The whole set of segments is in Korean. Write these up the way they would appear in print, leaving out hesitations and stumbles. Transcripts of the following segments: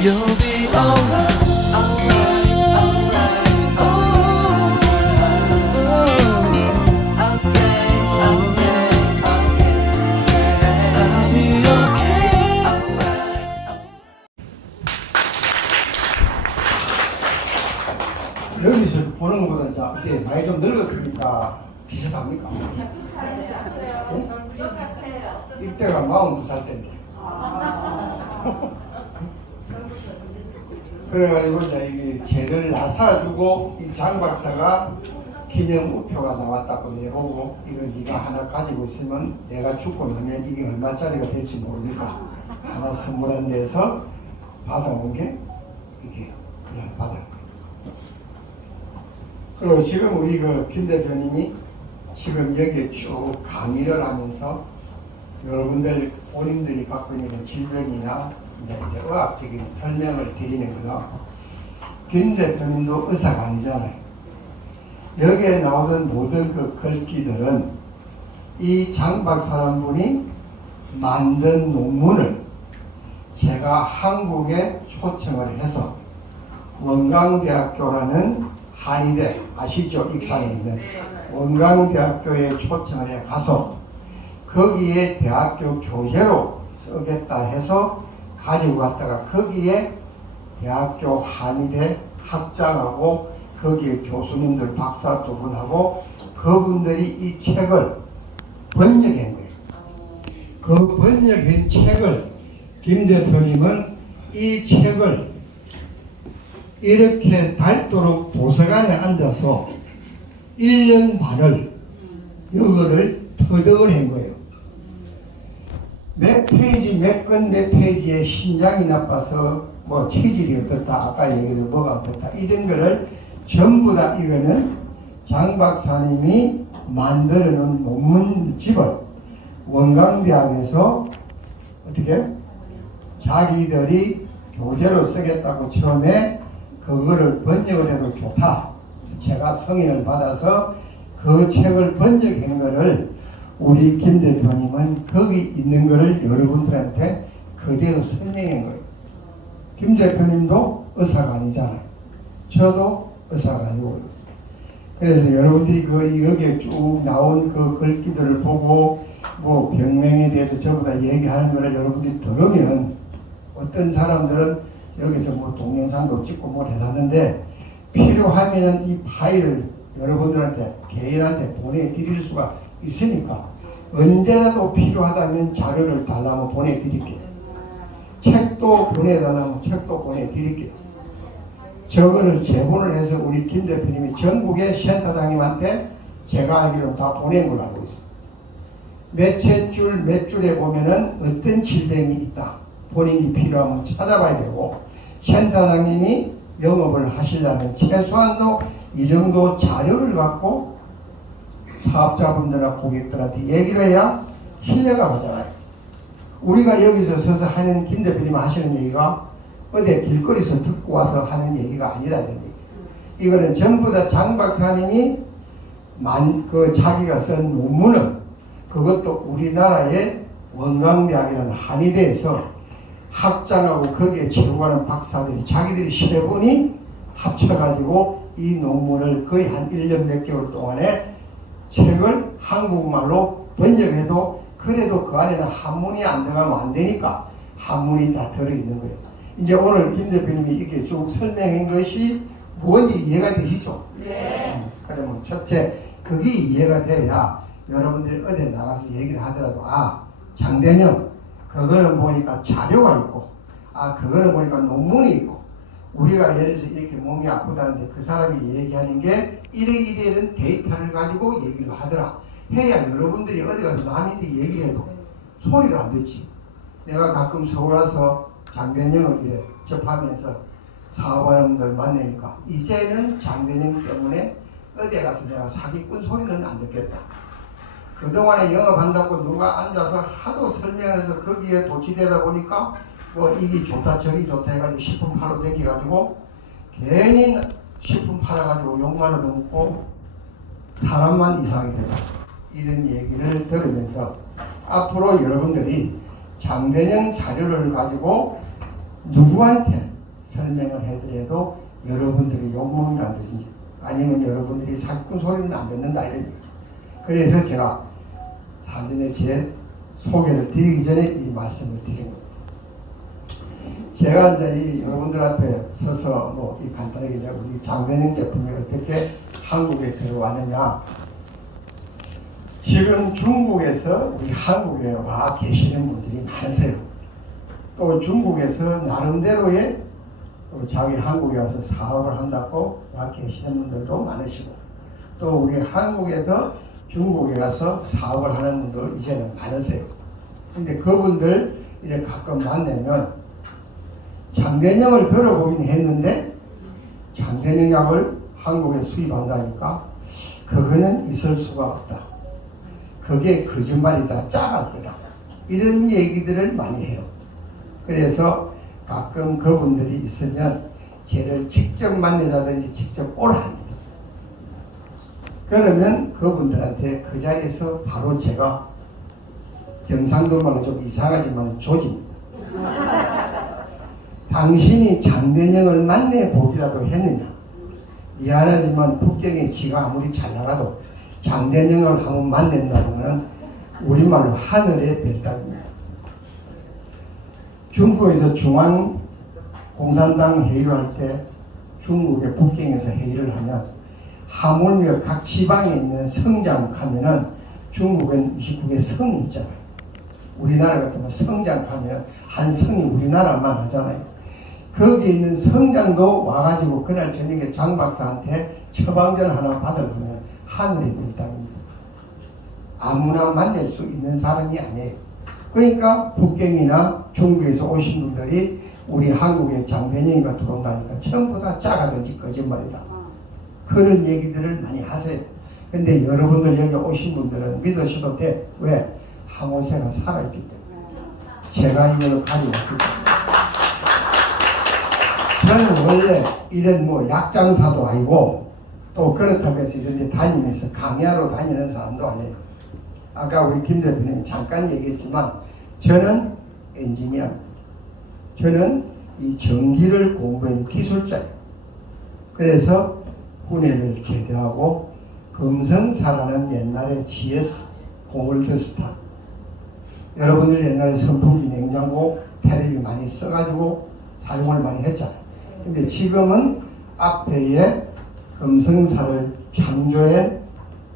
You'll be alright, alright, alright, oh, okay, okay, okay, I'll be okay, alright. 여기서 보는 것보다 자, 어때? 많이 좀 늙었으니까 비슷합니까? 이때가 42살 때인데. 그래가지고 이제 이게 죄를 나사주고 이 장 박사가 기념 우표가 나왔다고 내보고 이거 네가 하나 가지고 있으면 내가 죽고 나면 이게 얼마짜리가 될지 모르니까 하나 선물한 데서 받아온 게 이게 그냥 받아온 거예요. 그리고 지금 우리 그 김 대표님이 지금 여기에 쭉 강의를 하면서 여러분들 본인들이 갖고 있는 질병이나 이제 의학적인 설명을 드리는 거요. 김 대표님도 의사가 아니잖아요. 여기에 나오는 모든 그 글귀들은 이 장 박사라는 분이 만든 논문을 제가 한국에 초청을 해서 원광대학교라는 한의대 아시죠? 익산에 있는 원광대학교에 초청을 해 가서 거기에 대학교 교재로 쓰겠다 해서 가지고 갔다가 거기에 대학교 한의대 학장하고 거기에 교수님들 박사 두 분하고 그분들이 이 책을 번역한 거예요. 그 번역한 책을 김 대표님은 이 책을 이렇게 닳도록 도서관에 앉아서 1년 반을 이거를 터득을 한 거예요. 몇 페이지, 몇 건, 몇 페이지에 신장이 나빠서 뭐 체질이 어떻다, 아까 얘기한 뭐가 어떻다, 이런 거를 전부 다 이거는 장 박사님이 만들어 놓은 논문집을 원광대학에서 어떻게 자기들이 교재로 쓰겠다고 처음에 그거를 번역을 해도 좋다. 제가 승인을 받아서 그 책을 번역한 거를 우리 김 대표님은 거기 있는 거를 여러분들한테 그대로 설명한 거예요. 김 대표님도 의사가 아니잖아요. 저도 의사가 아니고요. 그래서 여러분들이 그 여기에 쭉 나온 그 글귀들을 보고 뭐 병명에 대해서 전부 다 얘기하는 거를 여러분들이 들으면 어떤 사람들은 여기서 뭐 동영상도 찍고 뭘 해놨는데 필요하면은 이 파일을 여러분들한테 개인한테 보내드릴 수가 있으니까 언제라도 필요하다면 자료를 달라면 보내드릴게요. 책도 보내달라면 책도 보내드릴게요. 저거를 제본을 해서 우리 김 대표님이 전국의 센터장님한테 제가 알기로 다 보낸 걸로 알고 있어요. 몇째 줄, 몇 줄에 보면은 어떤 질병이 있다. 본인이 필요하면 찾아봐야 되고 센터장님이 영업을 하시려면 최소한도 이 정도 자료를 갖고 사업자분들이나 고객들한테 얘기를 해야 신뢰가 가잖아요. 우리가 여기서 서서 하는 김 대표님 하시는 얘기가 어디 길거리에서 듣고 와서 하는 얘기가 아니라는 얘기. 이거는 전부 다 장 박사님이 자기가 쓴 논문을 그것도 우리나라의 원광대학이라는 한의대에서 학장하고 거기에 채용하는 박사들이 자기들이 10분이 합쳐가지고 이 논문을 거의 한 1년 몇 개월 동안에 책을 한국말로 번역해도 그래도 그 안에는 한문이 안 들어가면 안 되니까 한문이 다 들어있는 거예요. 이제 오늘 김 대표님이 이렇게 쭉 설명한 것이 뭔지 이해가 되시죠? 네. 그러면 첫째, 그게 이해가 돼야 여러분들이 어디 나가서 얘기를 하더라도 장대녀 그거는 보니까 자료가 있고 그거는 보니까 논문이 있고 우리가 예를 들어서 이렇게 몸이 아프다는데 그 사람이 얘기하는 게 이런 데이터를 가지고 얘기를 하더라 해야 여러분들이 어디 가서 남한테 얘기해도 소리를 안 듣지. 내가 가끔 서울 와서 장대영을 이제 접하면서 사업하는 만나니까 이제는 장대영 때문에 어디 가서 내가 사기꾼 소리는 안 듣겠다. 그동안에 영업한다고 누가 앉아서 하도 설명해서 거기에 도취되다 보니까 뭐 이게 좋다 저기 좋다 해가지고 식품 팔아 댕겨가지고 괜히 식품 팔아가지고 욕만 얻어먹고 사람만 이상하게 되다. 이런 얘기를 들으면서 앞으로 여러분들이 장대영 자료를 가지고 누구한테 설명을 해드려도 여러분들이 욕먹는 안 되지 아니면 여러분들이 사기꾼 소리는 안 듣는다 이런 얘기. 그래서 제가 사전에 제 소개를 드리기 전에 이 말씀을 드린 겁니다. 제가 이제 이 여러분들 앞에 서서 뭐 이 간단하게 이제 우리 장대영 제품이 어떻게 한국에 들어왔느냐. 지금 중국에서 우리 한국에 와 계시는 분들이 많으세요. 또 중국에서 나름대로의 자기 한국에 와서 사업을 한다고 와 계시는 분들도 많으시고 또 우리 한국에서 중국에 가서 사업을 하는 분도 이제는 많으세요. 근데 그분들 이제 가끔 만나면 장대영을 들어보긴 했는데 장대영 약을 한국에 수입한다니까 그거는 있을 수가 없다. 그게 거짓말이다. 짜갈 거다. 이런 얘기들을 많이 해요. 그래서 가끔 그분들이 있으면 쟤를 직접 만나자든지 직접 오라 합니다. 그러면 그분들한테 그 자리에서 바로 제가 경상도 말로 좀 이상하지만 조집니다. 당신이 장대영을 만나보기라도 했느냐? 미안하지만 북경에 지가 아무리 잘 나가도 장대영을 한번 만난다는 우리말로 하늘의 별따기입니다. 중국에서 중앙공산당 회의를 할 때 중국의 북경에서 회의를 하면 하물며 각 지방에 있는 성장 가면은 중국은 29개 성이 있잖아요. 우리나라 같으면 성장 가면 한 성이 우리나라만 하잖아요. 거기에 있는 성장도 와가지고 그날 저녁에 장 박사한테 처방전 하나 받으면 하늘의 별따기입니다. 아무나 만날 수 있는 사람이 아니에요. 그러니까 북경이나 중국에서 오신 분들이 우리 한국에 장대영이가 들어온다니까 전부 다 짜가든지 거짓말이다. 그런 얘기들을 많이 하세요. 근데 여러분들 여기 오신 분들은 믿으셔도 돼. 왜? 항오세가 살아있기 때문에. 제가 이걸 가지고 왔기 때문에. 저는 원래 이런 뭐 약장사도 아니고 또 그렇다고 해서 이런 데 다니면서 강의하러 다니는 사람도 아니에요. 아까 우리 김 대표님이 잠깐 얘기했지만 저는 엔지니어입니다. 저는 이 전기를 공부한 기술자예요. 그래서 군에를 제대하고 금성사라는 옛날에 GS 골드스타 여러분들 옛날에 선풍기 냉장고 테레비 많이 써가지고 사용을 많이 했잖아요. 근데 지금은 앞에에 금성사를 창조해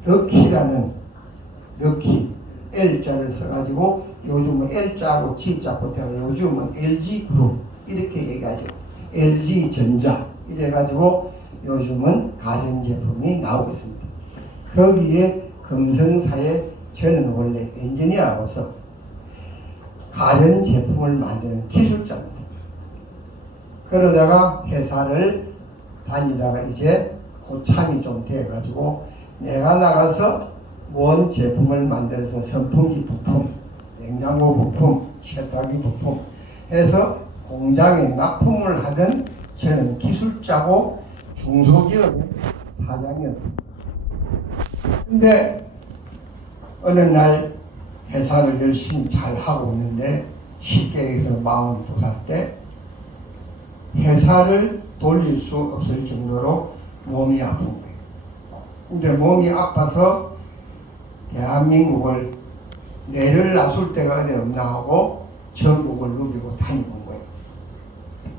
럭키라는 럭키 L자를 써가지고 요즘은 L자하고 G자 보태가 요즘은 LG그룹 이렇게 얘기하죠. LG전자 이래가지고 요즘은 가전제품이 나오고 있습니다. 거기에 금성사에 저는 원래 엔지니어로서 가전제품을 만드는 기술자입니다. 그러다가 회사를 다니다가 이제 고참이 좀 돼가지고 내가 나가서 원 제품을 만들어서 선풍기 부품, 냉장고 부품, 세탁기 부품 해서 공장에 납품을 하던 저는 기술자고 중소기업의 사장이었습니다. 근데 어느 날 회사를 열심히 잘 하고 있는데 쉽게 해서 42살 때 회사를 돌릴 수 없을 정도로 몸이 아픈 거예요. 근데 몸이 아파서 대한민국을 내를 놔줄 데가 어디 없나 하고 전국을 누비고 다니는 거예요.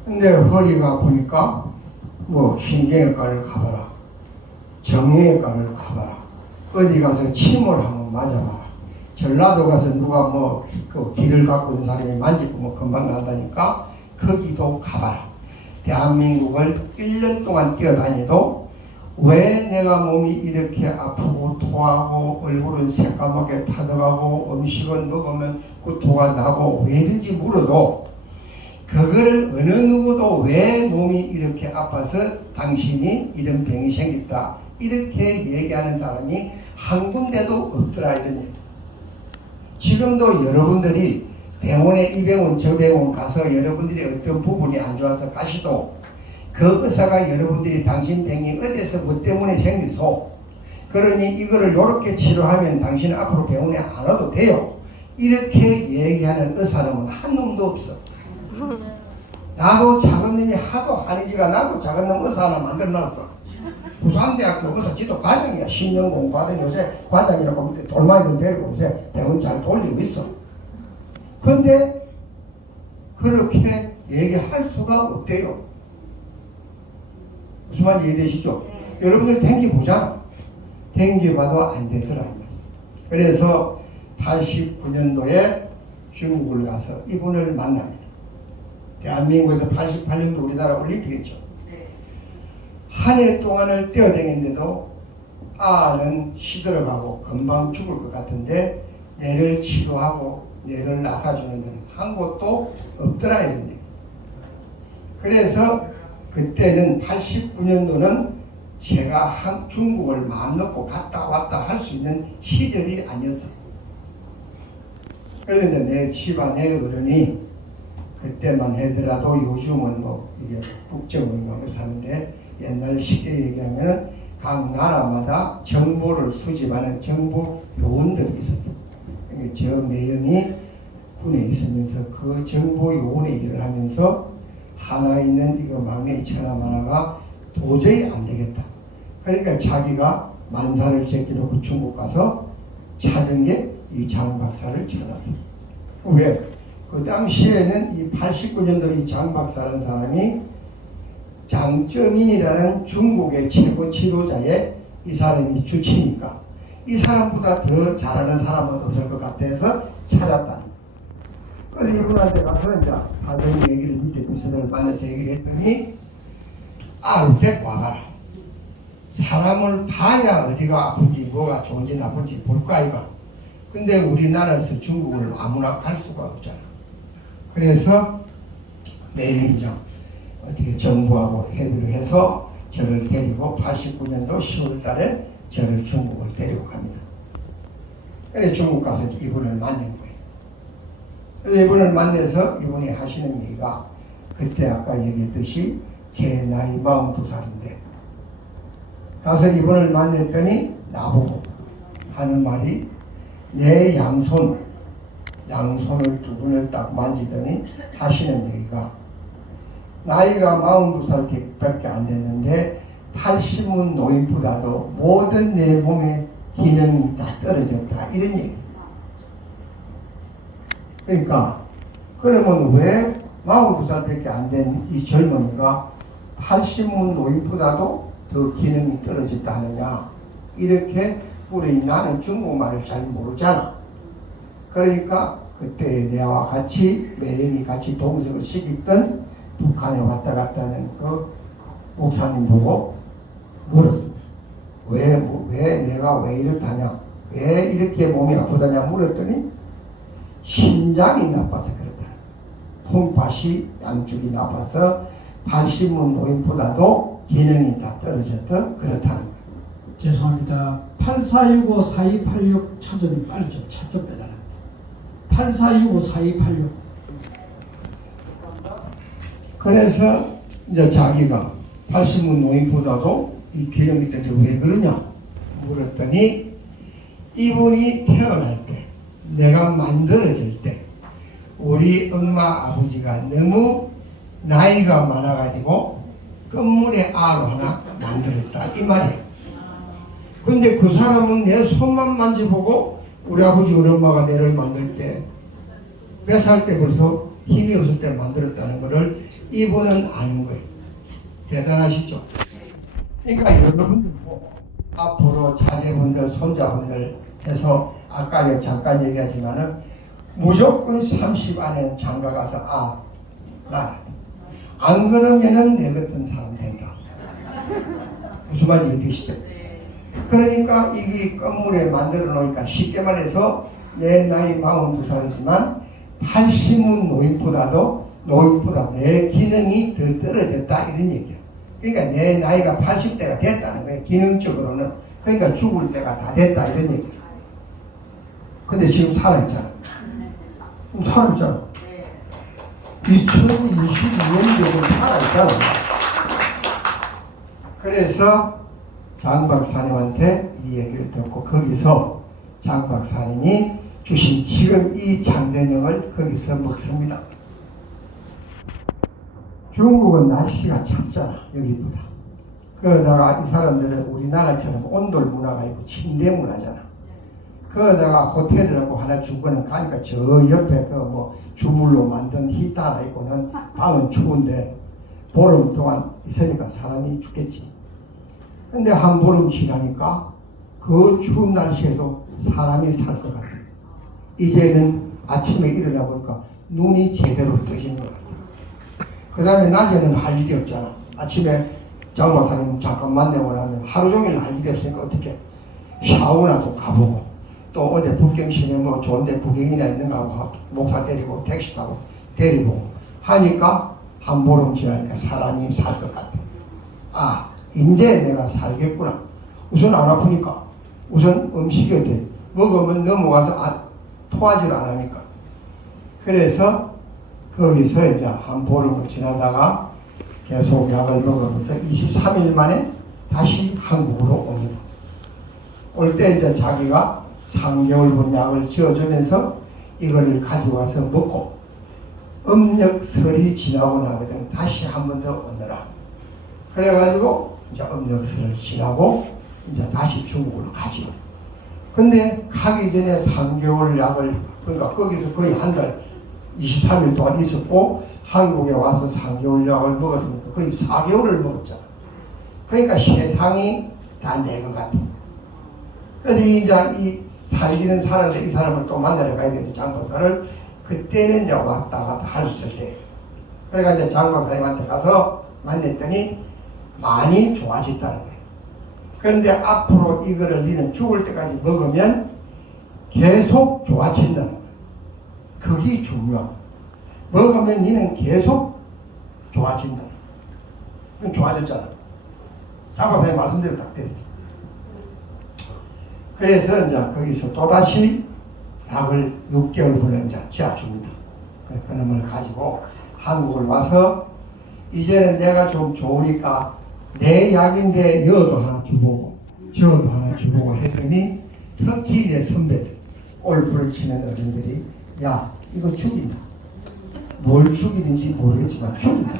근데 허리가 아프니까 뭐 신경외과를 가봐라, 정형외과를 가봐라, 어디 가서 침을 한번 맞아봐라, 전라도 가서 누가 뭐 그 길을 갖고 있는 사람이 만지고 뭐 금방 난다니까 거기도 가봐라. 대한민국을 1년 동안 뛰어다니도 왜 내가 몸이 이렇게 아프고 토하고 얼굴은 새까맣게 타들어가고 음식은 먹으면 구토가 나고 왜 이런지 물어도 그걸 이걸 어느 누구도 왜 몸이 이렇게 아파서 당신이 이런 병이 생겼다 이렇게 얘기하는 사람이 한 군데도 없더라 이런 얘기. 지금도 여러분들이 병원에 이 병원 저 병원 가서 여러분들이 어떤 부분이 안 좋아서 가시도 그 의사가 여러분들이 당신 병이 어디서 뭐 때문에 생겼소 그러니 이거를 이렇게 치료하면 당신은 앞으로 병원에 안 와도 돼요 이렇게 얘기하는 의사는 한 놈도 없어. 나도 작은 놈이 하도 하니지가 나도 작은 놈 의사 하나 만들어놨어. 부산대학교 의사 지도 과정이야. 10년 공부하던 요새 과장이라고 하면 돌마이들 데리고 요새 병원 잘 돌리고 있어. 근데 그렇게 얘기할 수가 없대요. 무슨 말인지 이해되시죠? 여러분들 댕겨보잖아. 댕겨봐도 안 되더라고요. 그래서 89년도에 중국을 가서 이분을 만납니다. 대한민국에서 88년도 우리나라 올림픽이었죠. 한 해 동안을 뛰어다녔는데도 아는 시들어가고 금방 죽을 것 같은데 뇌를 치료하고 뇌를 나사주는 데는 한 곳도 없더라 이런데. 그래서 그때는 89년도는 제가 중국을 마음 놓고 갔다 왔다 할 수 있는 시절이 아니었어요. 그런데 내 집안의 어른이 그때만 하더라도 요즘은 뭐 이게 국정원을 사는데 옛날 쉽게 얘기하면 각 나라마다 정보를 수집하는 정보 요원들이 있었어요. 그러니까 저 매형이 군에 있으면서 그 정보 요원의 일을 하면서 하나 있는 이거 막내 천하만화가 도저히 안 되겠다. 그러니까 자기가 만사를 제끼놓고 중국 가서 찾은 게 이 장 박사를 찾았어요. 왜? 그 당시에는 이 89년도 이 장 박사라는 사람이 장쩌민이라는 중국의 최고 지도자의 이 사람이 주치니까 이 사람보다 더 잘하는 사람은 없을 것 같아서 찾았다. 그래서 이분한테 가서 이제 하던 얘기를 밑에 교수들을 만나서 얘기를 했더니 데리고 와가라. 사람을 봐야 어디가 아픈지 뭐가 좋은지 나쁜지 볼 거 아이가. 근데 우리나라에서 중국을 아무나 갈 수가 없잖아. 그래서 내행정 어떻게 정부하고 협의를 해서 저를 데리고 89년도 10월 달에 저를 중국을 데리고 갑니다. 그래서 중국 가서 이분을 만난 거예요. 그래서 이분을 만나서 이분이 하시는 얘기가 그때 아까 얘기했듯이 제 나이 42살인데 가서 이분을 만났더니 나보고 하는 말이 내 양손을 두 분을 딱 만지더니 하시는 얘기가 나이가 42살밖에 안 됐는데 80문 노인보다도 모든 내 몸의 기능이 다 떨어졌다 이런 얘기. 그러니까 그러면 왜 42살밖에 안 된 이 젊은이가 80문 노인보다도 더 기능이 떨어졌다 하느냐 이렇게 우리 나는 중국말을 잘 모르잖아. 그러니까 그때 내와 같이 매형이 같이 동석을 시켰던 북한에 왔다 갔다 하는 그 목사님 보고 물었습니다. 왜 내가 왜 이렇다냐? 왜 이렇게 몸이 아프다냐 물었더니 심장이 나빠서 그렇다. 콩팥이 양쪽이 나빠서 80문 노인보다도 기능이 다 떨어져서 그렇다는 거예요. 죄송합니다. 8465-4286 차점이 빨리 좀 차점 빼달랍니다. 8465-4286. 그래서 이제 자기가 80문 노인보다도 이 기능이 때문에 왜 그러냐 물었더니 이분이 태어날 때 내가 만들어질 때 우리 엄마 아버지가 너무 나이가 많아가지고 끝물에 알을 하나 만들었다 이 말이에요. 근데 그 사람은 내 손만 만져보고 우리 아버지 우리 엄마가 내를 만들 때 몇 살 때 벌써 힘이 없을 때 만들었다는 것을 이분은 아는 거예요. 대단하시죠? 그러니까 여러분들 뭐 앞으로 자제분들 손자분들 해서 아까 잠깐 얘기하지만은 무조건 30 안에는 장가 가서 안 그러면은 내 같은 사람 된다. 무슨 말인지 이해되시죠? 그러니까 이게 건물에 만들어 놓으니까 쉽게 말해서 내 나이 42살이지만 80문 노인보다도 노육보다 내 기능이 더 떨어졌다 이런 얘기야. 그러니까 내 나이가 80대가 됐다는 거예요. 기능적으로는. 그러니까 죽을 때가 다 됐다 이런 얘기야. 근데 지금 살아있잖아. 살아있잖아. 2022년도에 살아있잖아. 그래서 장 박사님한테 이 얘기를 듣고 거기서 장 박사님이 주신 지금 이 장대령을 거기서 먹습니다. 중국은 날씨가 춥잖아. 여기보다. 그러다가 이 사람들은 우리나라처럼 온돌 문화가 있고 침대 문화잖아. 그러다가 호텔이라고 하나 주거는 가니까 저 옆에 그 뭐 주물로 만든 히터 하나 있고는 방은 추운데 보름 동안 있으니까 사람이 죽겠지. 근데 한 보름 지나니까 그 추운 날씨에도 사람이 살 것 같아. 이제는 아침에 일어나 보니까 눈이 제대로 떠지는 것 같아. 그 다음에 낮에는 할 일이 없잖아. 아침에 장 박사님 잠깐만 내고 나면 하루 종일 할 일이 없으니까 어떻게 샤워나 좀 가보고 또 어제 북경시내 뭐 좋은데 구경이나 있는가 하고 목사 데리고 택시 타고 데리고 하니까 한 보름 지나니까 사람이 살 것 같아. 아, 이제 내가 살겠구나. 우선 안 아프니까. 우선 음식이 어때? 먹으면 넘어가서 토하지를 안 하니까. 그래서 거기서 이제 한 보름을 지나다가 계속 약을 먹으면서 23일 만에 다시 한국으로 옵니다. 올 때 이제 자기가 3개월분 약을 지어주면서 이거를 가지고 와서 먹고 음력설이 지나고 나거든 다시 한 번 더 오느라. 그래가지고 이제 음력설을 지나고 이제 다시 중국으로 가지요. 근데 가기 전에 3개월 약을 그러니까 거기서 거의 한 달 23일 동안 있었고 한국에 와서 3개월 약을 먹었으니까 거의 4개월을 먹었잖아. 그러니까 세상이 다 내 것 같아. 그래서 이제 이 살기는 사는데 이 사람을 또 만나러 가야 돼서 장박사를 그때는 이제 왔다 갔다 할 수 있을 때. 그러니까 이제 장박사님한테 가서 만났더니 많이 좋아졌다는 거예요. 그런데 앞으로 이거를 니는 죽을 때까지 먹으면 계속 좋아진다는 거예요. 그게 중요하고. 먹으면 니는 계속 좋아진다. 그럼 좋아졌잖아. 장박사님 말씀대로 딱 됐어. 그래서 이제 거기서 또다시 약을 6개월분을 이제 지어줍니다. 그 놈을 가지고 한국을 와서 이제는 내가 좀 좋으니까 내 약인데 여도 하나 주보고 저도 하나 주보고 했더니 특히 내 선배들 골프를 치는 어른들이 야 이거 죽인다. 뭘 죽이는지 모르겠지만 죽인다.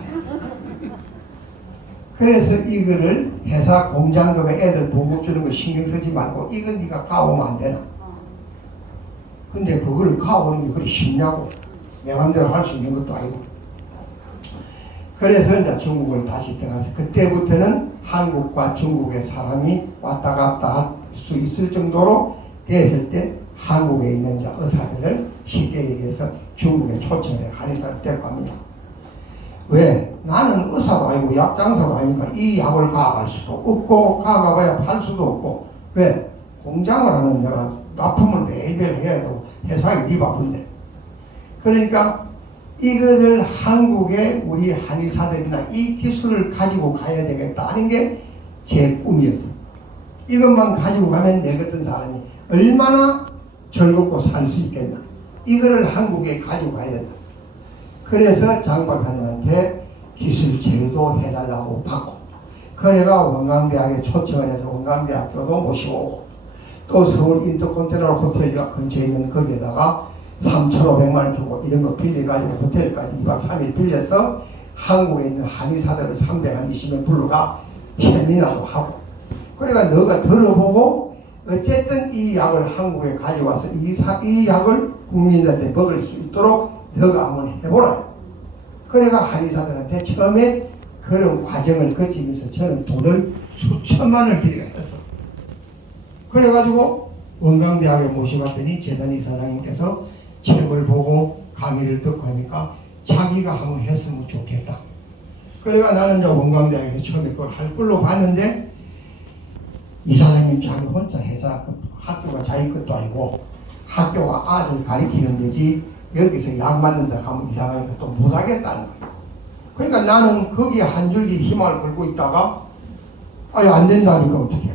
그래서 이거를 회사 공장급에 애들 봉급 주는 거 신경 쓰지 말고 이건 네가 가오면 안 되나. 근데 그걸 가오는 게 그리 쉽냐고. 내 맘대로 할 수 있는 것도 아니고. 그래서 이제 중국을 다시 들어가서 그때부터는 한국과 중국의 사람이 왔다 갔다 할 수 있을 정도로 됐을 때 한국에 있는 이제 의사들을 쉽게 얘기해서 중국에 초청해 한의사를 데리고 갑니다. 왜? 나는 의사도 아니고 약장사도 아니니까 이 약을 가갈 수도 없고 가가봐야 팔 수도 없고. 왜? 공장을 하는 내가 납품을 매일매일 해야 되고 회사에 니 바쁜데. 그러니까 이거를 한국에 우리 한의사들이나 이 기술을 가지고 가야 되겠다 하는 게 제 꿈이었어. 이것만 가지고 가면 내 같은 사람이 얼마나 즐겁고 살 수 있겠나. 이거를 한국에 가지고 가야 된다. 그래서 장 박사님한테 기술 제도 해달라고 받고, 그래가 원광대학에 초청을 해서 원광대학교도 모시고 오고, 또 서울 인터컨티넨탈 호텔 근처에 있는 거기에다가 3,500만 원 주고 이런 거 빌려가지고 호텔까지 2박 3일 빌려서 한국에 있는 한의사들을 320명 불러가 세미나도 하고, 그러니까 너가 들어보고 어쨌든 이 약을 한국에 가져와서 이 약을 국민들한테 먹을 수 있도록 너가 한번 해보라. 그래가 한의사들한테 처음에 그런 과정을 거치면서 저는 돈을 수천만을 들이가 했어. 그래가지고 원광대학에 모셔봤더니 재단 이사장님께서 책을 보고 강의를 듣고 하니까 자기가 한번 했으면 좋겠다. 그래가 나는 이제 원광대학에서 처음에 그걸 할 걸로 봤는데 이사장님 자기 혼자 해서 학교가 자기 것도 아니고 학교가 아들 가르치는 데지 여기서 약 맞는다 하면 이상하니까 또 못하겠다는 거예요. 그러니까 나는 거기에 한 줄기 희망을 걸고 있다가 아유 안 된다니까 어떻게?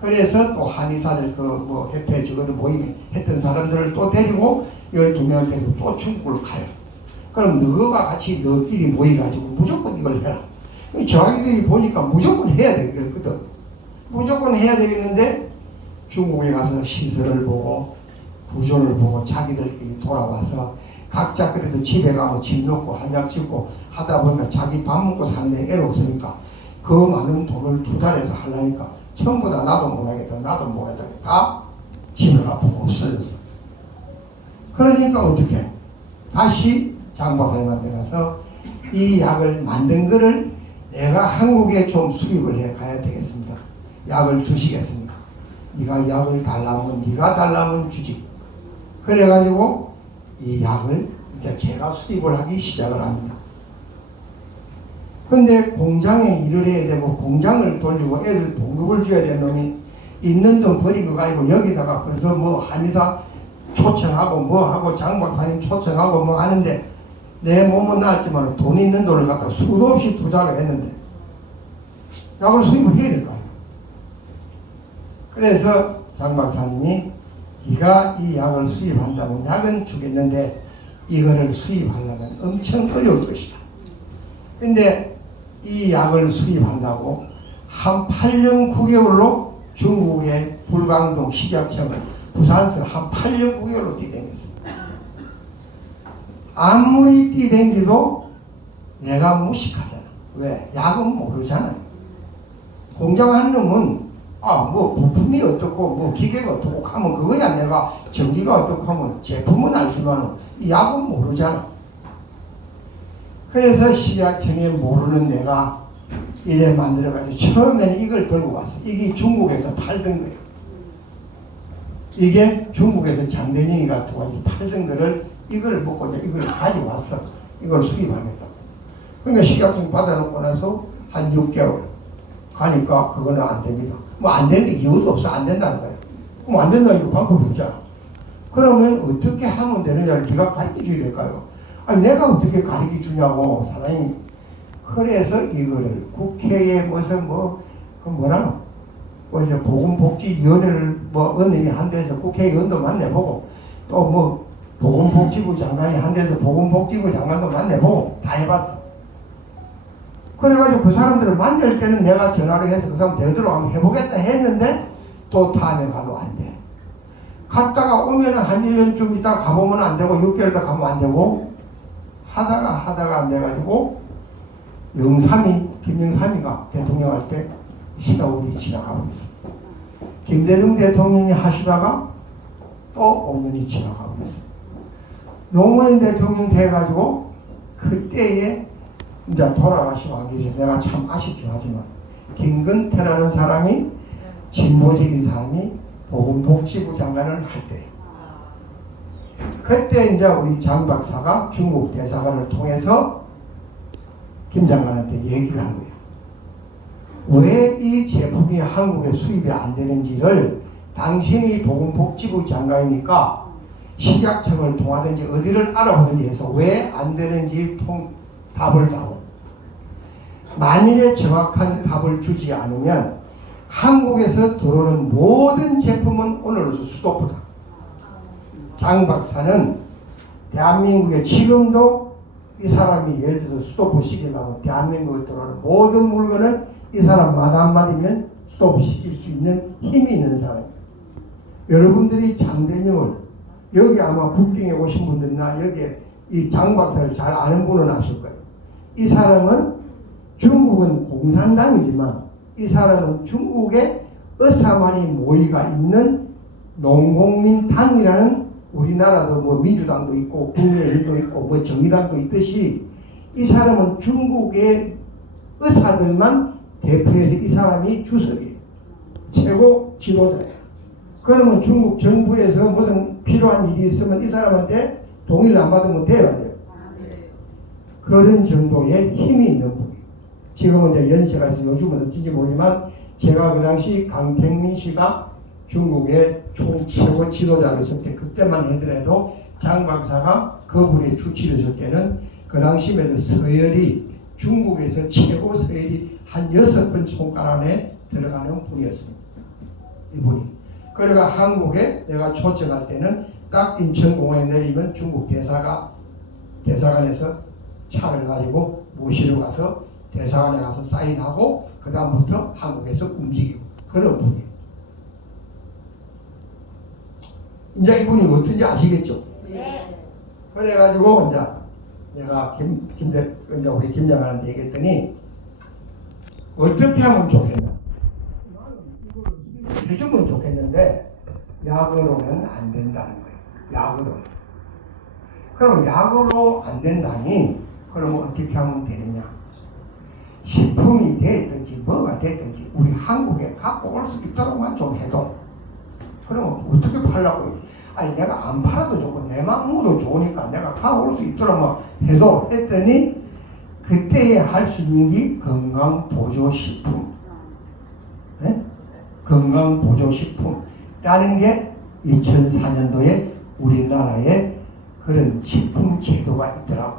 그래서 또 한의사들 그 뭐 협회 적어도 모임 했던 사람들을 또 데리고 12명을 데리고 또 중국을 가요. 그럼 너가 같이 너끼리 모여가지고 무조건 이걸 해라. 저희들이 보니까 무조건 해야 되거든. 무조건 해야 되겠는데 중국에 가서 시설을 보고 구조를 보고 자기들끼리 돌아와서 각자 그래도 집에 가면 집 놓고 한장 짓고 하다 보니까 자기 밥 먹고 사는 데 애로 없으니까 그 많은 돈을 투자해서 하려니까 전부 다 나도 못하겠다 나도 못하겠다 다 집을 갚고 없어졌어. 그러니까 어떻게 다시 장 박사님한테 가서 이 약을 만든 거를 내가 한국에 좀 수입을 해 가야 되겠습니다. 약을 주시겠습니까? 네가 약을 달라면 네가 달라면 주지. 그래가지고 이 약을 이제 제가 수입을 하기 시작을 합니다. 근데 공장에 일을 해야 되고 공장을 돌리고 애들 봉급을 줘야 되는 놈이 있는 돈 버리고 가지고 여기다가 그래서 뭐 한의사 초청하고 뭐 하고 장 박사님 초청하고 뭐 하는데 내 몸은 나았지만 돈 있는 돈을 갖다 수도 없이 투자를 했는데 약을 수입을 해야 될 거 아니에요. 그래서 장 박사님이 네가 이 약을 수입한다면 약은 주겠는데 이거를 수입하려면 엄청 어려울 것이다. 근데 이 약을 수입한다고 한 8년 9개월로 중국의 불광동 식약청을 부산서 한 8년 9개월로 뛰댕겼습니다. 아무리 뛰댕기도 내가 무식하잖아. 왜? 약은 모르잖아요. 공장 한 놈은 뭐 부품이 어떻고 뭐 기계가 어떻고 하면 그거야 내가 전기가 어떻고 하면 제품은 알지만 이 약은 모르잖아. 그래서 식약청에 모르는 내가 이래 만들어가지고 처음에는 이걸 들고 왔어. 이게 중국에서 팔던 거예요. 이게 중국에서 장대영이가 들어와서 팔던 거를 이걸 먹고 이걸 가져왔어. 이걸 수입하겠다고. 그러니까 식약청 받아놓고 나서 한 6개월 가니까 그거는 안 됩니다. 뭐 안 되는 게 이유도 없어. 안 된다는 거예요. 그럼 안 된다니까 방법이 없잖아. 그러면 어떻게 하면 되느냐를 네가 가르쳐 줘야 될까요? 아니 내가 어떻게 가르쳐 주냐고 사장님. 그래서 이거를 국회에 무슨 뭐라노? 이제 보건복지위원회를 언론이 한 데서 국회의원도 만나보고 또 보건복지부 장관이 한 데서 보건복지부 장관도 만나보고 다 해봤어. 그래가지고 그 사람들을 만날 때는 내가 전화를 해서 그 사람 되도록 한번 해보겠다 했는데 또 다음에 가도 안 돼. 갔다가 오면은 한 1년쯤 있다가 가보면 안 되고 6개월 더 가면 안 되고 하다가 안 돼가지고 김영삼이가 대통령 할 때 시다우리 지나가고 있어. 김대중 대통령이 하시다가 또 5년이 지나가고 있어. 노무현 대통령 돼가지고 그때에 이제 돌아가시고 안 계셔. 내가 참 아쉽긴 하지만 김근태라는 사람이 진보적인 사람이 보건복지부 장관을 할 때 그때 이제 우리 장 박사가 중국 대사관을 통해서 김 장관한테 얘기를 한 거예요. 왜 이 제품이 한국에 수입이 안 되는지를 당신이 보건복지부 장관이니까 식약청을 통하든지 어디를 알아보든지 해서 왜 안 되는지 답을 다오. 만일에 정확한 답을 주지 않으면 한국에서 들어오는 모든 제품은 오늘로서 스토프다. 장 박사는 대한민국에 지금도 이 사람이 예를 들어서 스토프 시키려면 대한민국에 들어오는 모든 물건을 이 사람 말 한마디면 스토프 시킬 수 있는 힘이 있는 사람이에요. 여러분들이 장대영을 여기 아마 북경에 오신 분들이나 여기 이 장 박사를 잘 아는 분은 아실 거예요. 이 사람은 중국은 공산당이지만 이 사람은 중국에 어사만이 모이가 있는 농공민당이라는 우리나라도 민주당도 있고 국민의힘도 있고 정의당도 있듯이 이 사람은 중국의 의사들만 대표해서 이 사람이 주석이에요. 최고 지도자예요. 그러면 중국 정부에서 무슨 필요한 일이 있으면 이 사람한테 동의를 안 받으면 돼야 돼요. 그런 정도의 힘이 있는 분이에요. 지금은 이제 연세가 있어서 요즘은 어쩐지 모르지만 제가 그 당시 강택민 씨가 중국의 최고 지도자를 했을 때 그때만 하더라도 장 박사가 그분이 주치를 때는 그 당시에도 서열이 중국에서 최고 서열이 한 6번 손가락 안에 들어가는 분이었습니다. 이분이. 그러니까 한국에 내가 초청할 때는 딱 인천공항에 내리면 중국 대사관에서 차를 가지고 모시러 가서 대사관에 가서 사인하고 그 다음부터 한국에서 움직이고 그런 분이에요. 이제 이분이 어떤지 아시겠죠? 네. 그래가지고 이제 내가 이제 우리 김장관한테 얘기했더니 어떻게 하면 좋겠나? 나는 이거를 해주면 좋겠는데 약으로는 안 된다는 거예요. 약으로. 그럼 약으로 안 된다니 그러면 어떻게 하면 되느냐? 식품이 됐든지 뭐가 됐든지 우리 한국에 갖고 올 수 있도록만 좀 해도 그러면 어떻게 팔라고요? 아니 내가 안 팔아도 좋고 내 막무도 좋으니까 내가 갖고 올 수 있도록만 해도 했더니 그때 할 수 있는 게 건강보조식품. 네? 건강보조식품이라는 게 2004년도에 우리나라에 그런 식품 제도가 있더라고.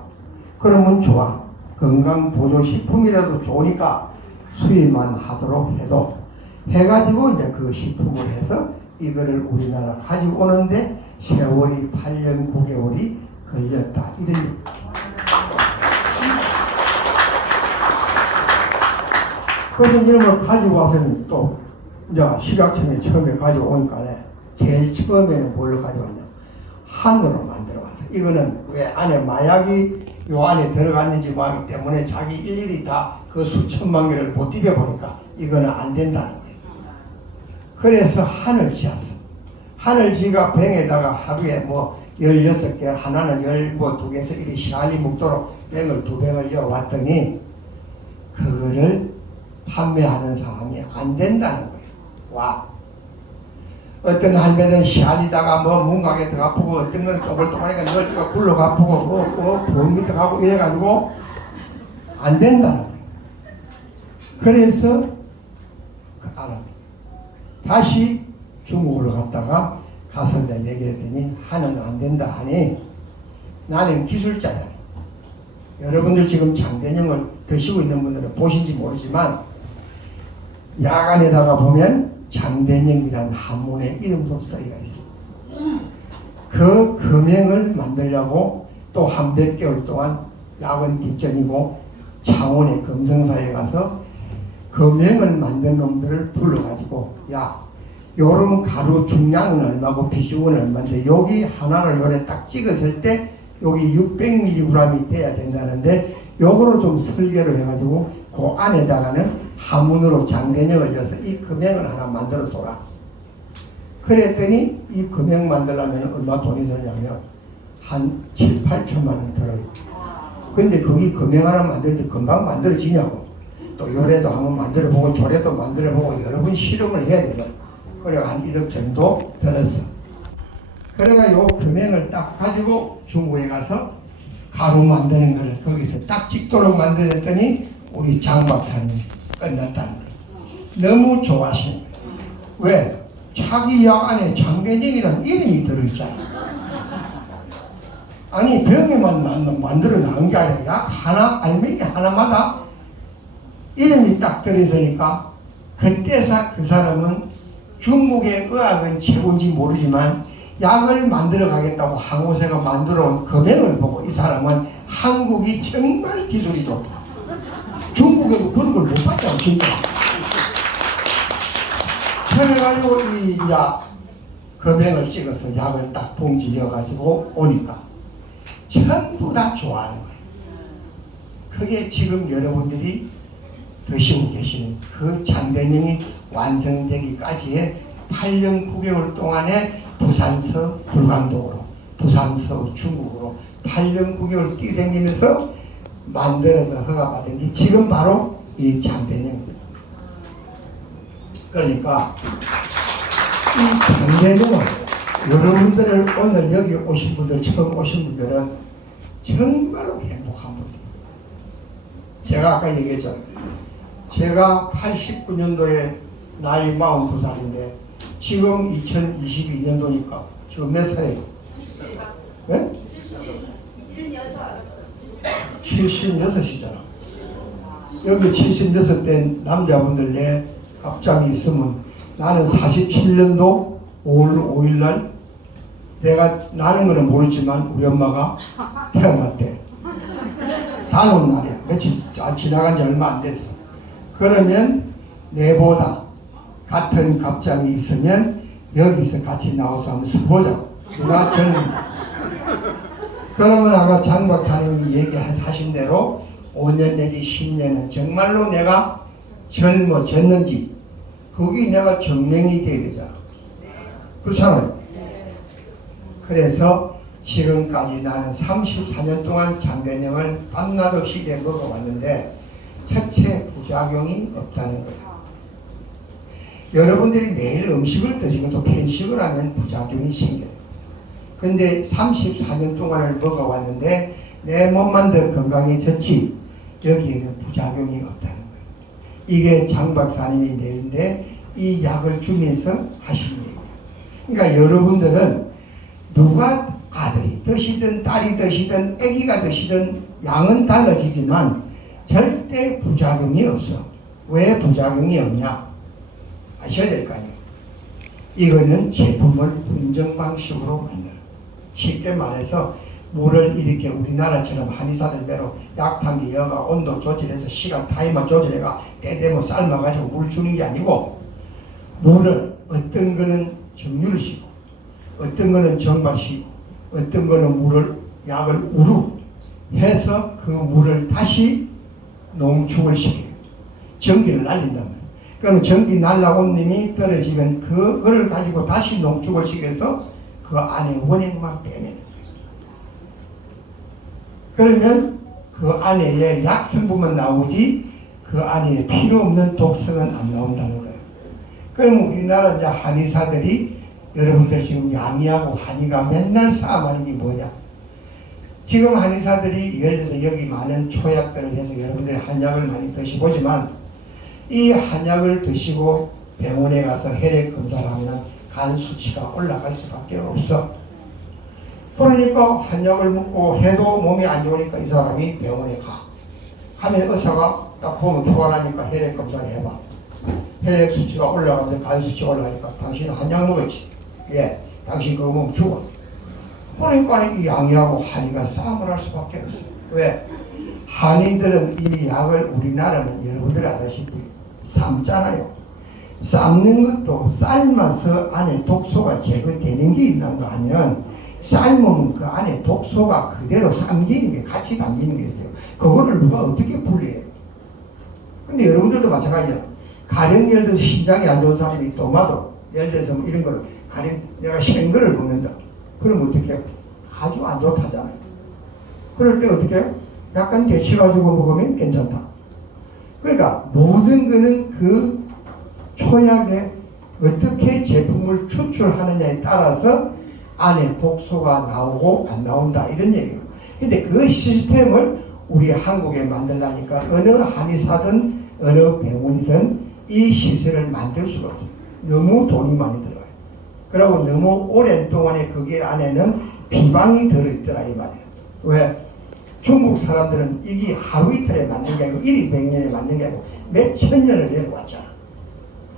그러면 좋아. 건강보조식품이라도 좋으니까 수입만 하도록 해도 해가지고 이제 그 식품을 해서 이거를 우리나라 가지고 오는데 세월이 8년 9개월이 걸렸다. 이런 그래서 이런 걸 가지고 와서는 또 이제 식약청에 처음에 가지고 오니까 제일 처음에는 뭘로 가져왔냐? 한으로 만들어 왔어. 이거는 왜 안에 마약이 요 안에 들어갔는지 모르기 때문에 자기 일일이 다 그 수천만 개를 못 디벼 보니까 이거는 안 된다는 거예요. 그래서 한을 지었어. 한을 지가 병에다가 하루에 뭐 16개, 하나는 12개에서 이리 시알이 묵도록 병을 2병을 이어왔더니 그거를 판매하는 사람이 안 된다는 거예요. 와. 어떤 할매는 시알리다가 뭐 문각에 들어가 보고 어떤 거는 동글동글하니까 널찍가 굴러가 보고 뭐 밑에 가고 이래가지고 안 된다는 거예요. 그래서 다시 중국으로 갔다가 가서 이제 얘기했더니 하는 안 된다 하니 나는 기술자잖아요. 여러분들 지금 장대령을 드시고 있는 분들은 보신지 모르지만 약 안에다가 보면 장대령이라는 한문의 이름도 써있가 있어요. 그 금행을 만들려고 또 한 100개월 동안 약은 뒷전이고 창원의 금성사에 가서 금행을 만든 놈들을 불러가지고 야 요런 가루 중량은 얼마고 비중은 얼마인데 여기 하나를 요래 딱 찍었을 때 여기 600mg이 돼야 된다는데 요거로 좀 설계를 해가지고 그 안에다가는 하문으로 장대령을 넣어서 이 금행을 하나 만들어 쏘라. 그랬더니 이 금행 만들려면 얼마 돈이 들냐면 한 7, 8천만 원 들어요. 근데 거기 금행 하나 만들 때 금방 만들어지냐고. 또 요래도 한번 만들어보고 조래도 만들어보고 여러 번 실험을 해야 되죠. 그래 한 1억 정도 들었어. 그래가 요 금행을 딱 가지고 중국에 가서 가루 만드는 거를 거기서 딱 찍도록 만들었더니 우리 장 박사님 끝났다는 거예요. 너무 좋아하시는 거예요. 왜? 자기 약 안에 장대령이라는 이름이 들어있잖아. 아니 병에만 만들어 나온 게 아니라 약 하나 알맹이 하나마다 이름이 딱 들어있으니까 그때서 그 사람은 중국의 의학은 최고인지 모르지만 약을 만들어 가겠다고 항우세가 만들어 온 금액을 보고 이 사람은 한국이 정말 기술이 좋다. 중국에도 그런 걸 못 봤잖아 진짜. 그래가지고 이 이제 금액을 찍어서 약을 딱 봉지여 가지고 오니까 전부 다 좋아하는 거예요. 그게 지금 여러분들이 드시고 계시는 그 장대령이 완성되기까지의 8년 9개월 동안에 부산서 불광동으로 부산서 중국으로 8년 9개월 뛰어다니면서 만들어서 허가받은 게 지금 바로 이 장대령입니다. 그러니까 이 장대령은 여러분들을 오늘 여기 오신 분들 처음 오신 분들은 정말로 행복한 분입니다. 제가 아까 얘기했죠. 제가 89년도에 나이 42살인데 지금 2022년도니까 지금 몇 살이에요? 네? 76이잖아. 여기 76된 남자분들 내 갑자기 있으면 나는 47년도 5월 5일 날 내가 나는 거는 모르지만 우리 엄마가 태어났대. 다음 날이야. 며칠 지나간 지 얼마 안 됐어. 그러면 내보다 같은 갑장이 있으면 여기서 같이 나와서 한번 써보자. 누가 젊은. 그러면 아까 장 박사님이 얘기하신 대로 5년 내지 10년은 정말로 내가 젊어졌는지 그게 내가 증명이 돼야 되잖아. 그렇잖아요. 그래서 지금까지 나는 34년 동안 장변형을 밤낮 없이 먹어왔는데 첫째 부작용이 없다는 거야. 여러분들이 매일 음식을 드시고 또 편식을 하면 부작용이 생겨요. 근데 34년 동안을 먹어왔는데 내 몸만 더 건강해졌지 여기에는 부작용이 없다는 거예요. 이게 장 박사님이 내인데 이 약을 주면서 하신 얘기예요. 그러니까 여러분들은 누가 아들이 드시든 딸이 드시든 아기가 드시든 양은 달라지지만 절대 부작용이 없어. 왜 부작용이 없냐? 아셔야 될 거 아니에요. 이거는 제품을 분정 방식으로 만들어. 쉽게 말해서 물을 이렇게 우리나라처럼 한의사들대로 약탕기 여가 온도 조절해서 시간 타이머 조절해가 때 되면 삶아가지고 물 주는 게 아니고 물을 어떤 거는 정류를 시고 어떤 거는 정발시고 어떤 거는 물을 약을 우루 해서 그 물을 다시 농축을 시켜요. 전기를 날린다면. 그럼 전기 날라온 놈이 떨어지면 그거를 가지고 다시 농축을 시켜서 그 안에 원액만 빼내는 거예요. 그러면 그 안에 약 성분만 나오지 그 안에 필요 없는 독성은 안 나온다는 거예요. 그럼 우리나라 이제 한의사들이 여러분들 지금 양의하고 한의가 맨날 싸움하는 게 뭐냐? 지금 한의사들이 예를 들어서 여기 많은 초약들을 해서 여러분들이 한약을 많이 드시보지만 이 한약을 드시고 병원에 가서 혈액 검사를 하면 간 수치가 올라갈 수밖에 없어. 그러니까 한약을 먹고 해도 몸이 안 좋으니까 이 사람이 병원에 가. 가면 의사가 딱 보면 표가 나니까 혈액 검사를 해봐. 혈액 수치가 올라가면 간 수치가 올라가니까 당신은 한약 먹었지. 예, 당신 그거 먹으면 죽어. 그러니까 이 양의하고 한의가 싸움을 할 수밖에 없어요. 왜? 한의들은 이 약을 우리나라는 여러분들이 아시다시피 삶잖아요. 삶는 것도 삶아서 안에 독소가 제거되는 게 있는가 하면 삶으면 그 안에 독소가 그대로 잠기는 게 같이 담기는 게 있어요. 그거를 누가 어떻게 분리해요? 근데 여러분들도 마찬가지야. 가령 예를 들어서 신장이 안 좋은 사람이 도마도 예를 들어서 뭐 이런 거를 가령 내가 생거를 먹는다. 그럼 어떻게 해요? 아주 안 좋다잖아요. 그럴 때 어떻게 해요? 약간 데쳐가지고 먹으면 괜찮다. 그러니까 모든 거는 그 초약에 어떻게 제품을 추출하느냐에 따라서 안에 독소가 나오고 안 나온다 이런 얘기예요. 근데 그 시스템을 우리 한국에 만들려니까 어느 한의사든 어느 병원이든 이 시설을 만들 수가 없어요. 너무 돈이 많이 들어요. 그리고 너무 오랜 동안에 거기 안에는 비방이 들어있더라 이 말이에요. 왜? 중국 사람들은 이게 하루 이틀에 맞는 게 아니고 1이 100년에 맞는 게 아니고 몇 천 년을 내려왔잖아.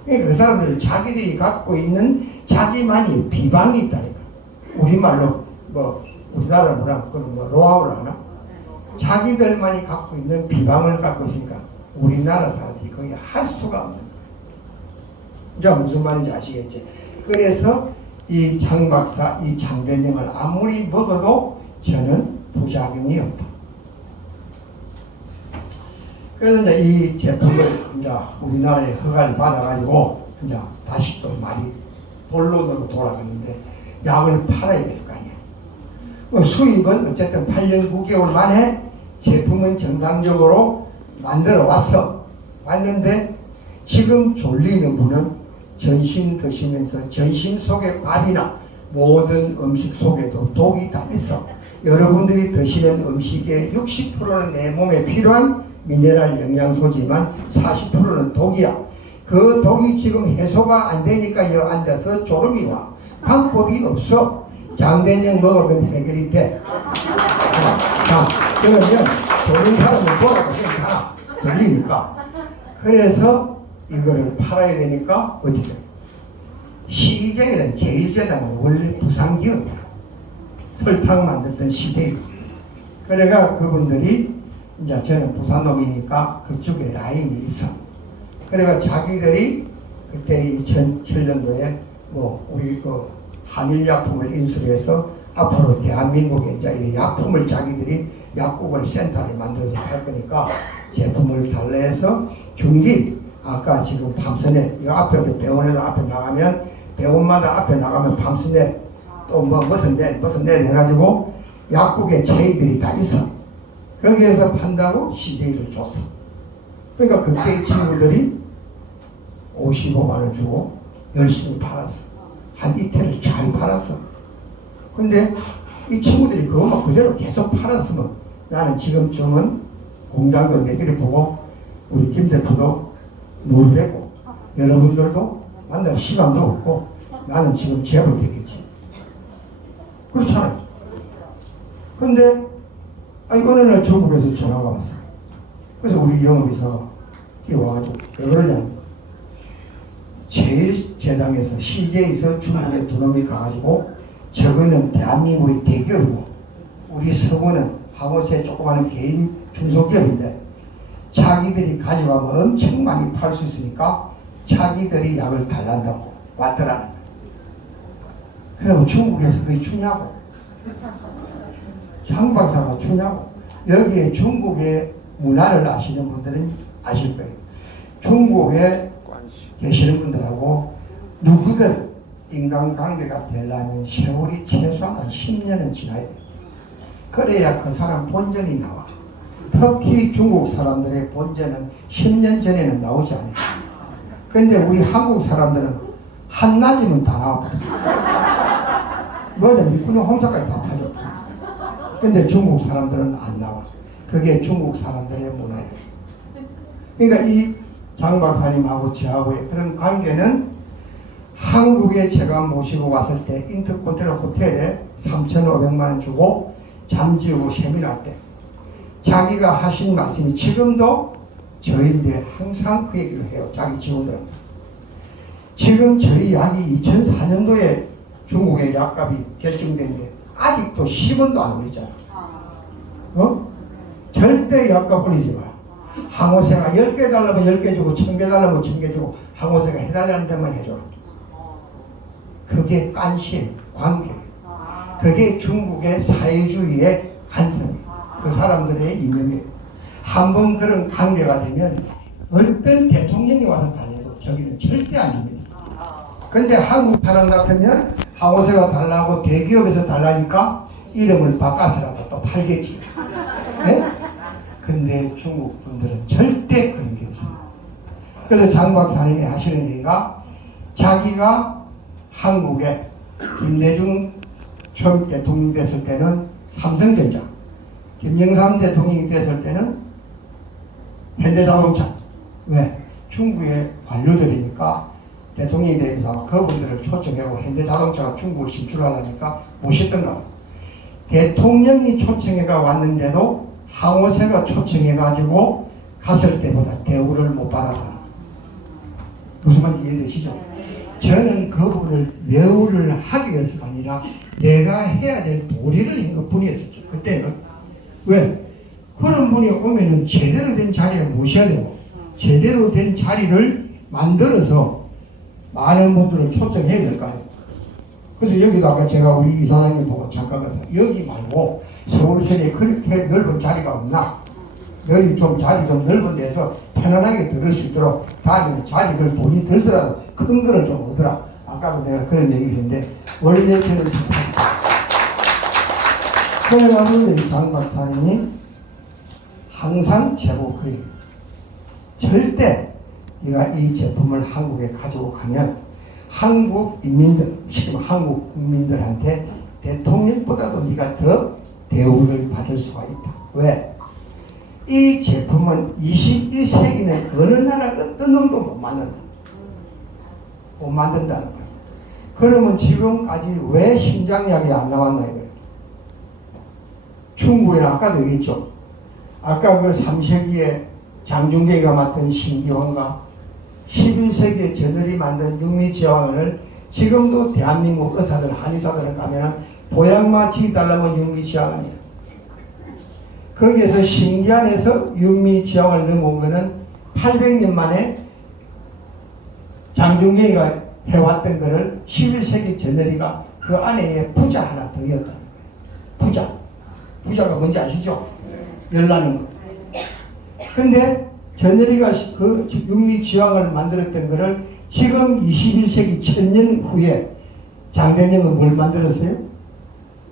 그러니까 그 사람들은 자기들이 갖고 있는 자기만이 비방이 있다니까. 우리말로 뭐 우리나라 뭐라 그런 뭐 로아우라 하나? 자기들만이 갖고 있는 비방을 갖고 있으니까 우리나라 사람들이 거기 할 수가 없는 거야. 이제 무슨 말인지 아시겠지? 그래서 이 장 박사, 이 장변형을 아무리 먹어도 저는 부작용이 없다. 그래서 이제 이 제품을 이제 우리나라에 허가를 받아가지고 이제 다시 또 많이 본론으로 돌아갔는데 약을 팔아야 될 거 아니에요. 뭐 수입은 어쨌든 8년 9개월 만에 제품은 정상적으로 만들어 왔는데 지금 졸리는 분은 전신 드시면서 전신 속에 밥이나 모든 음식 속에도 독이 다 있어. 여러분들이 드시는 음식의 60%는 내 몸에 필요한 미네랄 영양소지만 40%는 독이야. 그 독이 지금 해소가 안 되니까 여기 앉아서 졸음이 와. 방법이 없어. 장대령 먹으면 해결이 돼. 자, 그러면 보는 사람은 보라고 괜찮아. 들리니까. 그래서 이거를 팔아야 되니까 어떻게? CJ는 제1재단은 원래 부산기업이야. 설탕 만들던 CJ. 그래가 그분들이 이제 저는 부산놈이니까 그쪽에 라인이 있어. 그래가 자기들이 그때 2007년도에 뭐 우리 그 한일약품을 인수를 해서 앞으로 대한민국에 이제 이 약품을 자기들이 약국을 센터를 만들어서 할 거니까 제품을 달래서 중기 아까 지금 밤새내 이 앞에 병원에도 앞에 나가면 병원마다 앞에 나가면 밤새내 또 뭐 무슨 내 해가지고 약국에 제이들이 다 있어. 거기에서 판다고 CJ를 줬어. 그러니까 그때 이 친구들이 55만 원 주고 열심히 팔았어. 한 이틀을 잘 팔았어. 근데 이 친구들이 그것만 그대로 계속 팔았으면 나는 지금쯤은 공장도 얘기를 보고 우리 김 대표도 모르겠고 여러분들도 만날 시간도 없고 나는 지금 재벌 되겠지. 그렇잖아요. 근데 어느 날 중국에서 전화가 왔어. 그래서 우리 영업이사가 뛰어와가지고 왜 그러냐. 제1재당에서 CJ에서 중국에 두 놈이 가가지고 저거는 대한민국의 대기업이고 우리 서구는 항우세 조그마한 개인 중소기업인데 자기들이 가져가면 엄청 많이 팔 수 있으니까 자기들이 약을 달란다고 왔더라는 거야. 그러면 중국에서 그게 주냐고. 장 박사가 주냐고. 여기에 중국의 문화를 아시는 분들은 아실 거예요. 중국에 계시는 분들하고 누구든 인간관계가 되려면 세월이 최소한 한 10년은 지나야 돼요. 그래야 그 사람 본전이 나와. 특히 중국 사람들의 본전은 10년 전에는 나오지 않아요. 근데 우리 한국 사람들은 한낮이면 다 나와. 뭐든 미꾸녕 홍차까지 다 타죠. 근데 중국 사람들은 안 나와. 그게 중국 사람들의 문화예요. 그러니까 이 장 박사님하고 저하고의 그런 관계는 한국에 제가 모시고 왔을 때 인터컨티넨탈 호텔에 3,500만 원 주고 잠지우고 세미나할 때 자기가 하신 말씀이 지금도 저희인데 항상 그 얘기를 해요. 자기 직원들은. 지금 저희 약이 2004년도에 중국의 약값이 결정된데 아직도 10원도 안 올리잖아. 절대 약값 올리지 마. 항우세가 10개 달라면 10개 주고 1000개 달라면 1000개 주고 항우세가 해달라는 데만 해줘. 그게 깐신, 관계. 그게 중국의 사회주의의 간섭이에요. 그 사람들의 이념이에요. 한번 그런 관계가 되면 어떤 대통령이 와서 다녀도 저기는 절대 안 줍니다. 근데 한국 사람 같으면 항우세가 달라고 대기업에서 달라니까 이름을 바꿔서라도 또 팔겠지. 네? 근데 중국 분들은 절대 그런 게 없습니다. 그래서 장 박사님이 하시는 얘기가 자기가 한국에 김대중 처음 대통령 됐을 때는 삼성전자, 김영삼 대통령이 됐을 때는 현대자동차. 왜? 중국의 관료들이니까 대통령이 되면서 그분들을 초청하고 현대자동차가 중국을 진출하려니까 모셨던가. 대통령이 초청해가 왔는데도 항우세가 초청해가지고 갔을 때보다 대우를 못 받았다. 무슨 말인지 이해되시죠? 저는 그분을 외우를 하기 위해서가 아니라 내가 해야 될 도리를 한 것 뿐이었었죠. 그때는. 왜? 그런 분이 오면은 제대로 된 자리에 모셔야 되고 제대로 된 자리를 만들어서 많은 분들을 초청해야 될 거 아니에요. 그래서 여기도 아까 제가 우리 이사장님 보고 잠깐 가서 여기 말고 서울시내에 그렇게 넓은 자리가 없나? 여기 좀 자리 좀 넓은 데서 편안하게 들을 수 있도록 다니는 자리를 돈이 들더라도 큰 거를 좀 얻으라. 아까도 내가 그런 얘기를 했는데 원래 저는 그래가지고 장 박사님이 항상 제보 그 얘기. 절대 네가 이 제품을 한국에 가지고 가면 한국 인민들, 지금 한국 국민들한테 대통령보다도 네가 더 대우를 받을 수가 있다. 왜? 이 제품은 21세기는 어느 나라 어떤 놈도 못 만든다. 못 만든다는 거야. 그러면 지금까지 왜 신장약이 안 나왔나 이거예요. 중국에는 아까도 얘기했죠. 아까 그 3세기에 장중계가 맡은 신기원과 11세기에 저들이 만든 육미지왕을 지금도 대한민국 의사들, 한의사들 가면은 보양마 지달라면 육미지왕이에요. 거기에서 신기안에서 육미지왕을 넘어온 거는 800년 만에 장중계가 해왔던 거를 11세기 저들이가 그 안에 부자 하나 더 이었다. 부자가 뭔지 아시죠? 열나는 거. 근데 저들이가 그 육미지왕을 만들었던 거를 지금 21세기 1000년 후에 장대령은 뭘 만들었어요?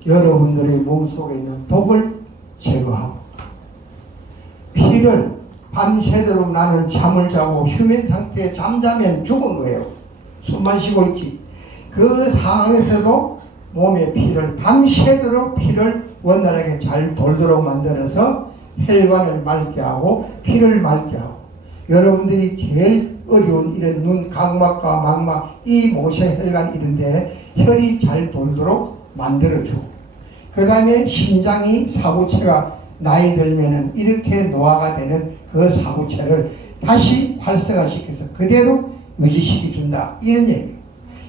여러분들의 몸속에 있는 독을 제거하고 피를 밤새도록 나는 잠을 자고 휴면 상태에 잠자면 죽은 거예요. 숨만 쉬고 있지. 그 상황에서도 몸의 피를 밤새도록 피를 원활하게 잘 돌도록 만들어서 혈관을 맑게 하고 피를 맑게 하고 여러분들이 제일 어려운 이런 눈 각막과 망막 이 모세 혈관 이런데 혈이 잘 돌도록 만들어주고 그 다음에 심장이 사구체가 나이 들면은 이렇게 노화가 되는 그 사구체를 다시 활성화시켜서 그대로 유지시켜준다 이런 얘기예요.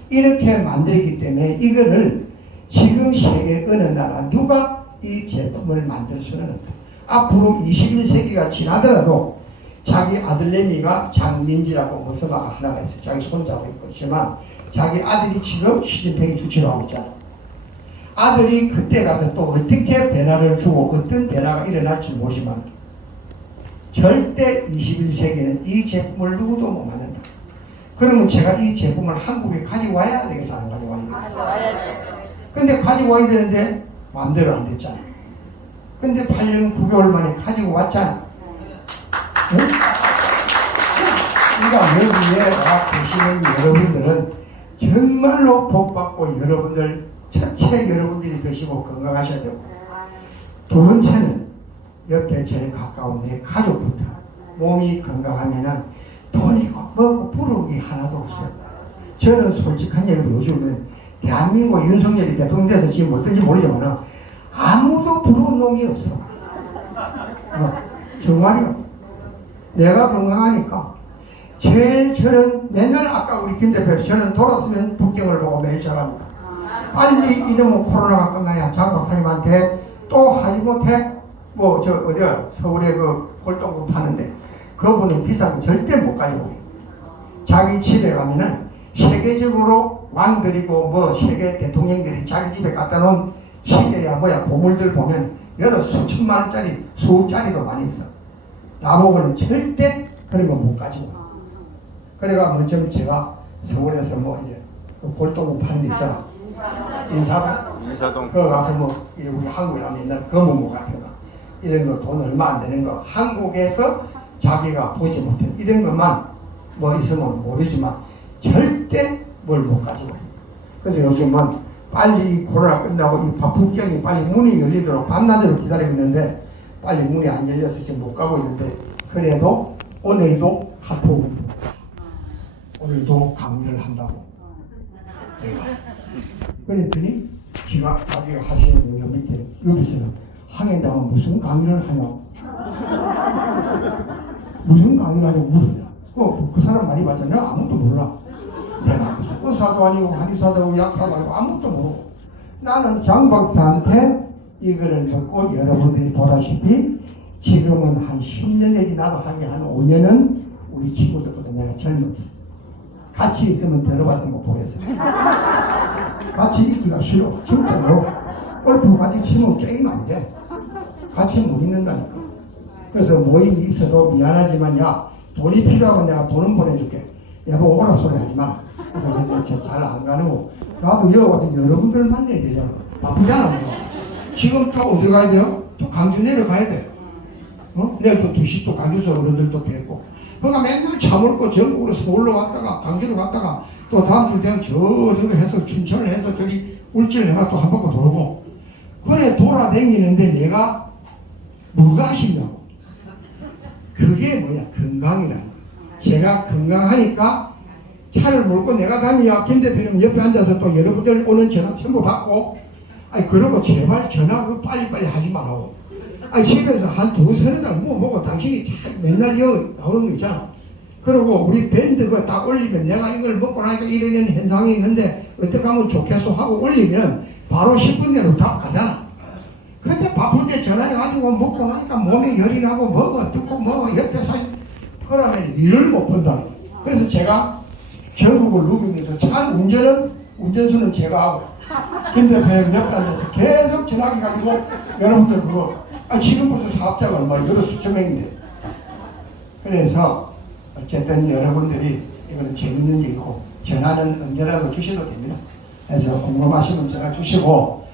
이렇게 만들기 때문에 이거를 지금 세계 어느 나라 누가 이 제품을 만들 수는 없다. 앞으로 21세기가 지나더라도 자기 아들내미가 장민지라고 무서마가 하나가 있어요. 자기 손자고 있지만 자기 아들이 지금 시진핑이 주치로 하고 있잖아요. 아들이 그때 가서 또 어떻게 변화를 주고 어떤 변화가 일어날지 모르지만 절대 21세기는 이 제품을 누구도 못 만든다. 그러면 제가 이 제품을 한국에 가지고 와야 되겠어? 안 가지고 와야 되겠어? 와야죠. 근데 가지고 와야 되는데 마음대로 안 됐잖아. 근데 8년 9개월 만에 가지고 왔잖아. 응? 그러니까 여기에 와 계시는 여러분들은 정말로 복받고 여러분들 첫째 여러분들이 드시고 건강하셔야 되고 두 번째는 옆에 제일 가까운 내 가족부터 몸이 건강하면은 돈이고 뭐고 부러움이 하나도 없어요. 저는 솔직한 얘기로 요즘은 대한민국 윤석열이 대통령 돼서 지금 어떤지 모르지만 아무도 부러운 놈이 없어. 정말이요. 내가 건강하니까 제일 저는 맨날 아까 우리 김 대표 저는 돌았으면 북경을 보고 매일 전합니다. 빨리 이놈의 코로나가 끝나야 장 박사님한테 또 하지못해 뭐 저 어디야 서울에 그 골동품 파는데 그분은 비싼 거 절대 못 가지고 자기 집에 가면은 세계적으로 왕들이고 뭐 세계 대통령들이 자기 집에 갖다 놓은 시계야 뭐야 보물들 보면 여러 수천만 원짜리 수억짜리도 많이 있어. 나보고는 절대 그런 거 못 가지고. 그래가 먼저 제가 서울에서 뭐 이제 그 골동품 파는 데 있잖아. 인사동. 그거 가서 뭐 우리 한국에 가면 옛날 검은고 같은 거 이런 거 돈 얼마 안 되는 거 한국에서 자기가 보지 못한 이런 것만 뭐 있으면 모르지만 절대 뭘 못 가지고. 그래서 요즘은 빨리 코로나 끝나고 이 북경이 빨리 문이 열리도록 밤낮으로 기다리고 있는데 빨리 문이 안 열려서 지금 못 가고 있는데 그래도 오늘도 카톡 오늘도 강의를 한다고 내가 그랬더니 자기가 하시는 거 밑에 여기서는 항해당은 무슨 강의를 하냐고 무슨 강의를 하냐고 물으냐. 그 사람 말이 맞아. 내가 아무것도 몰라. 내가 무슨 의사도 아니고 한의사도 아니고 약사도 아니고 아무것도 모르고 나는 장 박사한테 이거를 듣고 여러분들이 보다시피 지금은 한 10년 내지 나도 한 5년은 우리 친구들보다 내가 젊었어. 같이 있으면 들어봐서 못 보겠어. 같이 있기가 싫어. 진짜로. 골프 같이 치면 게임 안 돼. 같이 못 있는다니까. 그래서 모임이 있어도 미안하지만 야 돈이 필요하면 내가 돈은 보내줄게. 여보 오라 소리 하지 마. 그래서 잘 안 가는고 나도 여기 같은 여러분들 만나야 되잖아. 바쁘잖아. 내가. 지금 또 어디 가야 돼요? 또 강주 내려가야 돼. 내일 또 2시 또 강주서 어른들도 뵙고. 그러니까 맨날 차 몰고 전국으로 서울로 갔다가 강주로 갔다가 또 다음 주 되면 저기 해서 춘천을 해서 저기 울진을 해가 또 한 바퀴 돌고 그래 돌아다니는데 내가 뭐가 아쉽냐고. 그게 뭐야 건강이라는 거야. 제가 건강하니까 차를 몰고 내가 다니야 김 대표님 옆에 앉아서 또 여러분들 오는 전화 전부 받고 아니 그러고 제발 전화 그 빨리빨리 하지 말라고. 아니 집에서 한 두서너 장 먹고 당신이 참 맨날 여기 나오는 거 있잖아. 그리고 우리 밴드가 딱 올리면 내가 이걸 먹고 나니까 이런 현상이 있는데 어떻게 하면 좋겠어 하고 올리면 바로 10분 내로 답 가잖아. 근데 바쁠 때 전화해가지고 먹고 나니까 몸에 열이 나고 먹어 듣고 먹어 옆에서 그러면 일을 못 본다. 그래서 제가 전국을 누비면서 차 운전수는 제가 하고 근데 배역 옆에 앉아서 계속 전화해가지고 여러분들 그거 지금 무슨 사업자가 얼마 여러 수천 명인데 그래서 어쨌든 여러분들이 이거는 재밌는 일이고 전화는 언제라도 주셔도 됩니다. 그래서 궁금하시면 전화 주시고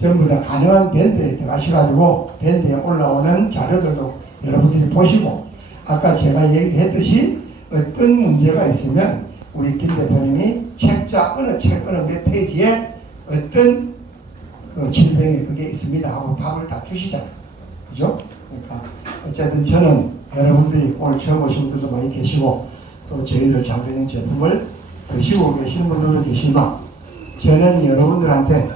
전부 다 가능한 밴드에 들어가셔가지고 밴드에 올라오는 자료들도 여러분들이 보시고 아까 제가 얘기했듯이 어떤 문제가 있으면 우리 김 대표님이 책자 어느 책 어느 몇 페이지에 어떤 그 질병이 그게 있습니다 하고 답을 다 주시잖아요. 그죠? 그러니까 어쨌든 저는 여러분들이 오늘 처음 오신 분도 많이 계시고 또 저희들 장사님 제품을 드시고 계시는 분들도 계시지만 저는 여러분들한테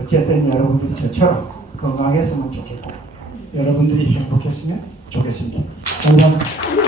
어쨌든 여러분들이 저처럼 건강했으면 좋겠고 여러분들이 행복했으면 좋겠습니다. 감사합니다.